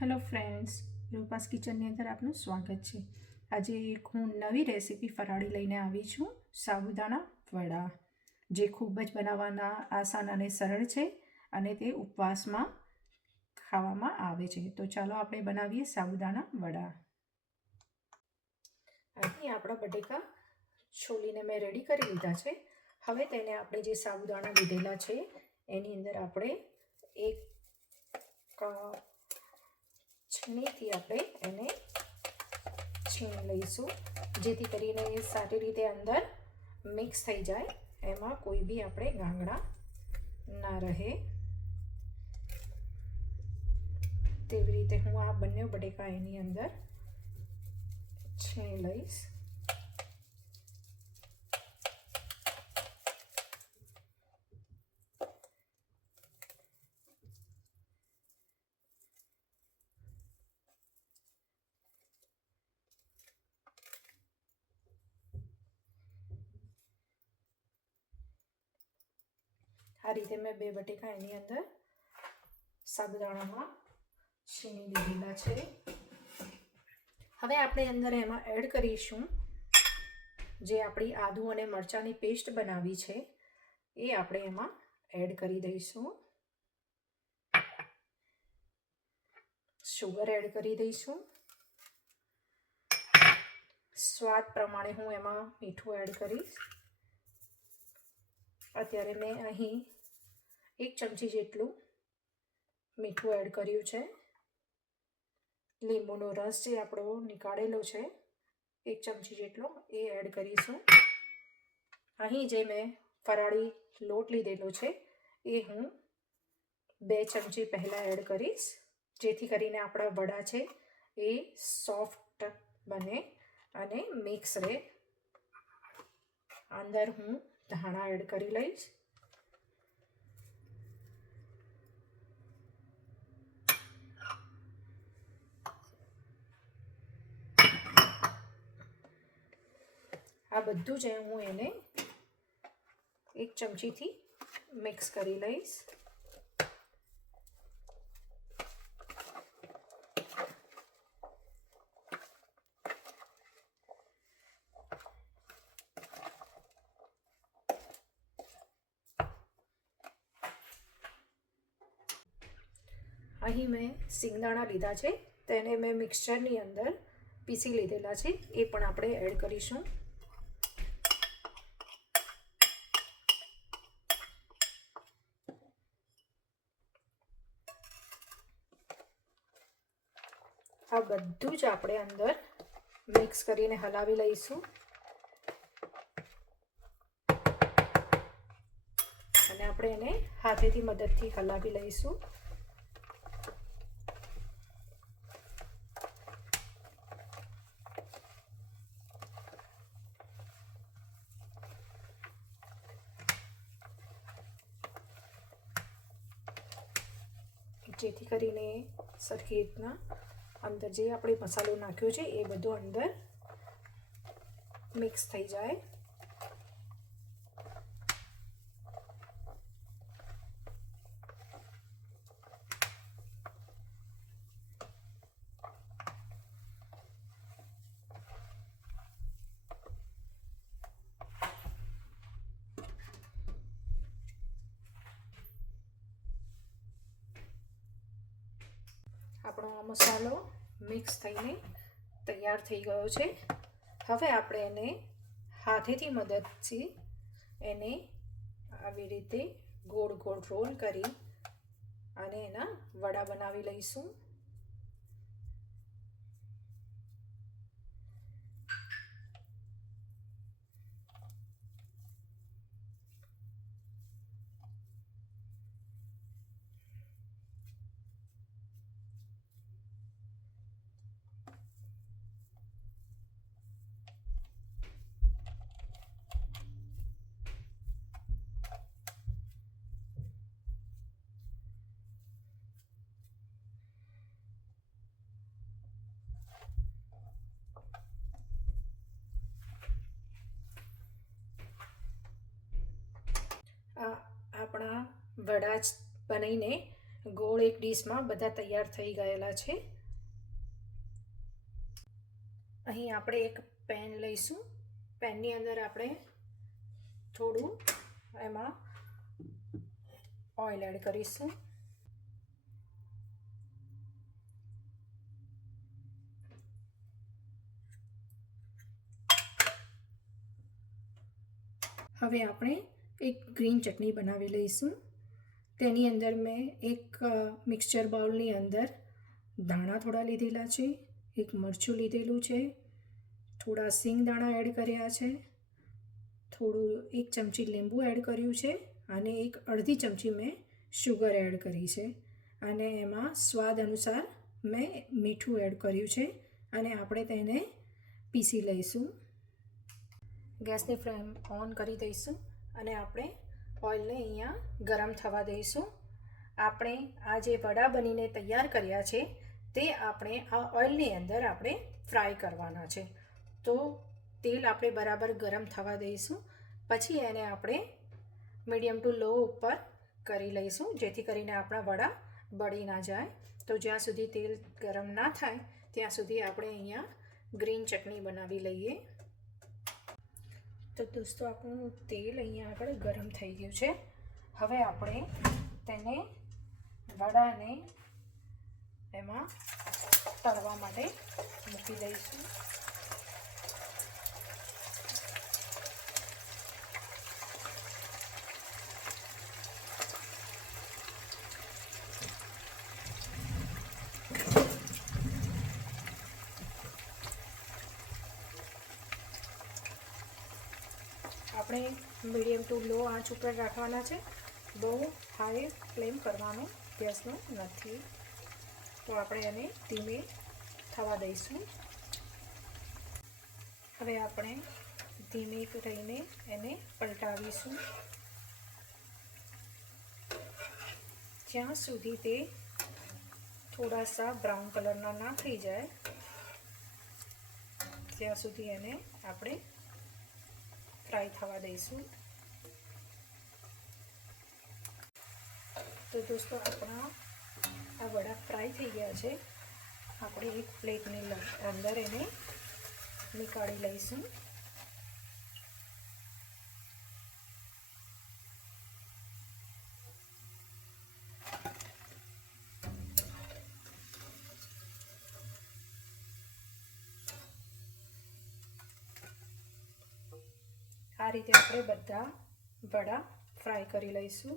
Hello friends, રૂપાસ કિચનની અંદર આપનું સ્વાગત છે. આજે એક હું નવી રેસીપી ફરાળી લઈને આવી છું, સાબુદાણા વડા, જે ખૂબ જ બનાવવાના આસાન અને સરળ છે અને તે ઉપવાસમાં ખાવામાં આવે છે. તો ચાલો આપણે બનાવીએ સાબુદાણા વડા. અહીં આપણા બટેકા છોલીને મેં રેડી કરી લીધા છે. હવે તેને આપણે જે સાબુદાણા લીધેલા છે એની અંદર આપણે એક છીણીથી આપણે એને છીણી લઈશું, જેથી કરીને એ સારી રીતે અંદર મિક્સ થઈ જાય, એમાં કોઈ બી આપણે ગાંગડા ના રહે. તેવી રીતે હું આ બંને બટેકા એની અંદર છીણી લઈશ. આ રીતે મેં બે બટેકા એની અંદર સાબુદાણામાં છીણી લીધેલા છે. હવે આપણે અંદર એમાં એડ કરીશું જે આપણી આદુ અને મરચાંની પેસ્ટ બનાવી છે, એ આપણે એમાં એડ કરી દઈશું. શુગર એડ કરી દઈશું. સ્વાદ પ્રમાણે હું એમાં મીઠું એડ કરીશ. અત્યારે મેં અહીં 1 ચમચી જેટલું મીઠું એડ કર્યું છે. લીંબુનો રસ જે આપણો નીકાળેલો છે 1 ચમચી જેટલો એ એડ કરીશું. અહીં જે મેં ફરાળી લોટ લીધેલો છે એ હું 2 ચમચી પહેલાં એડ કરીશ, જેથી કરીને આપણા વડા છે એ સોફ્ટ બને અને મિક્સ રહે. અંદર હું ધાણા એડ કરી લઈશ. આ બધું જ હું એને 1 ચમચીથી મિક્સ કરી લઈશ. અહીં મેં સિંગદાણા લીધા છે, તેને મેં મિક્સચરની અંદર પીસી લીધેલા છે, એ પણ આપણે એડ કરીશું. આ બધું જ આપણે અંદર મિક્સ કરીને હલાવી લઈશું અને આપણે એને હાથેથી મદદથી હલાવી લઈશું. જેથી કરીને સરખી રીતના અંદર જે આપણે મસાલો નાખ્યો છે એ બધો અંદર મિક્સ થઈ જાય. આપણો આ મસાલો મિક્સ થઈને તૈયાર થઈ ગયો છે. હવે આપણે એને હાથેથી મદદથી એને આવી રીતે ગોળ ગોળ રોલ કરી અને એના વડા બનાવી લઈશું. આપણા વડા બનીને ગોળ એક ડીશમાં બધા તૈયાર થઈ ગયેલા છે. અહીં આપણે એક પેન લઈશું. પેનની અંદર આપણે થોડું એમાં ઓઇલ એડ કરીશું. હવે આપણે એક ગ્રીન ચટણી બનાવી લઈશું. તેની અંદર મેં એક મિક્સચર બાઉલની અંદર દાણા થોડા લીધેલા છે, એક મરચું લીધેલું છે, થોડા સિંગ દાણા એડ કર્યા છે, થોડું 1 ચમચી લીંબુ એડ કર્યું છે અને એક અડધી ચમચી મેં શુગર એડ કરી છે અને એમાં સ્વાદ અનુસાર મેં મીઠું એડ કર્યું છે અને આપણે તેને પીસી લઈશું. ગેસની ફ્લેમ ઓન કરી દઈશું અને આપણે ઓઇલને અહીંયા ગરમ થવા દઈશું. આપણે આ જે વડા બનીને તૈયાર કર્યા છે તે આપણે આ ઓઇલની અંદર આપણે ફ્રાય કરવાના છે. તો તેલ આપણે બરાબર ગરમ થવા દઈશું. પછી એને આપણે મીડિયમ ટુ લો ઉપર કરી લઈશું, જેથી કરીને આપણા વડા બળી ના જાય. તો જ્યાં સુધી તેલ ગરમ ના થાય ત્યાં સુધી આપણે અહીંયા ગ્રીન ચટણી બનાવી લઈએ. તો દોસ્તો આપણું તેલ અહીંયા આગળ ગરમ થઈ ગયું છે. હવે આપણે તેને વડાને એમાં તળવા માટે મૂકી દઈશું. આપણે મીડિયમ ટુ લો આંચ ઉપર રાખવાના છે. બહુ હાઈ ફ્લેમ કરવાનો ગેસનો નથી. તો આપણે એને ધીમે થવા દઈશું. હવે આપણે ધીમે રહીને એને પલટાવીશું જ્યાં સુધી તે થોડા સા બ્રાઉન કલરના ના થઈ જાય ત્યાં સુધી એને આપણે ફ્રાય થવા દઈશું. તો દોસ્તો આપણા આ વડા ફ્રાય થઈ ગયા છે. આપણે એક પ્લેટની અંદર એને નીકાળી લઈશું. આ રીતે આપણે બધા વડા ફ્રાય કરી લઈશું.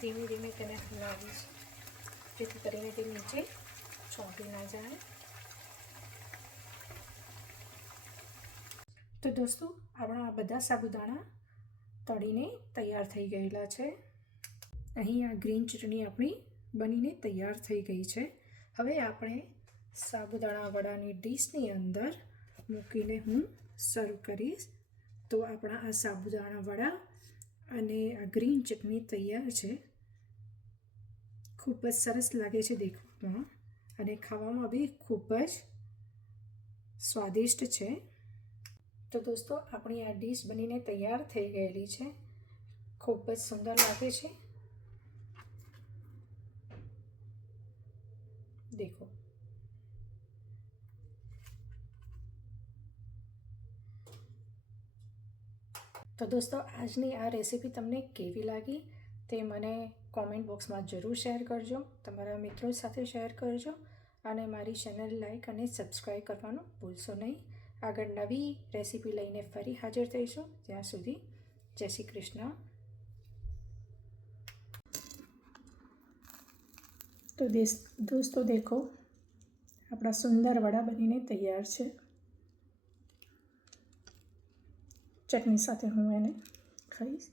ધીમે ધીમે તેને હલાવીશ જેથી કરીને તે નીચે ચોંટી ના જાય. તો દોસ્તો આપણા બધા સાબુદાણા તળીને તૈયાર થઈ ગયેલા છે. અહીં આ ગ્રીન ચટણી આપણી બનીને તૈયાર થઈ ગઈ છે. હવે આપણે સાબુદાણા વડાની ડીશની અંદર મૂકીને હું સર્વ કરીશ. તો આપણા આ સાબુદાણા વડા અને આ ગ્રીન ચટણી તૈયાર છે. ખૂબ જ સરસ લાગે છે દેખવામાં અને ખાવામાં બી ખૂબ જ સ્વાદિષ્ટ છે. તો દોસ્તો આપણી આ ડીશ બનીને તૈયાર થઈ ગયેલી છે. ખૂબ જ સુંદર લાગે છે. દેખો. તો દોસ્તો આજની આ રેસીપી તમને કેવી લાગી તે મને કોમેન્ટ બોક્સમાં જરૂર શેર કરજો. તમારા મિત્રો સાથે શેર કરજો અને મારી ચેનલ લાઈક અને સબસ્ક્રાઈબ કરવાનું ભૂલશો નહીં. આગળ નવી રેસીપી લઈને ફરી હાજર થઈશું. ત્યાં સુધી જય શ્રી કૃષ્ણ. તો દોસ્તો દેખો આપણા સુંદર વડા બનીને તૈયાર છે. ચટણી સાથે હું એને ખાઈશ.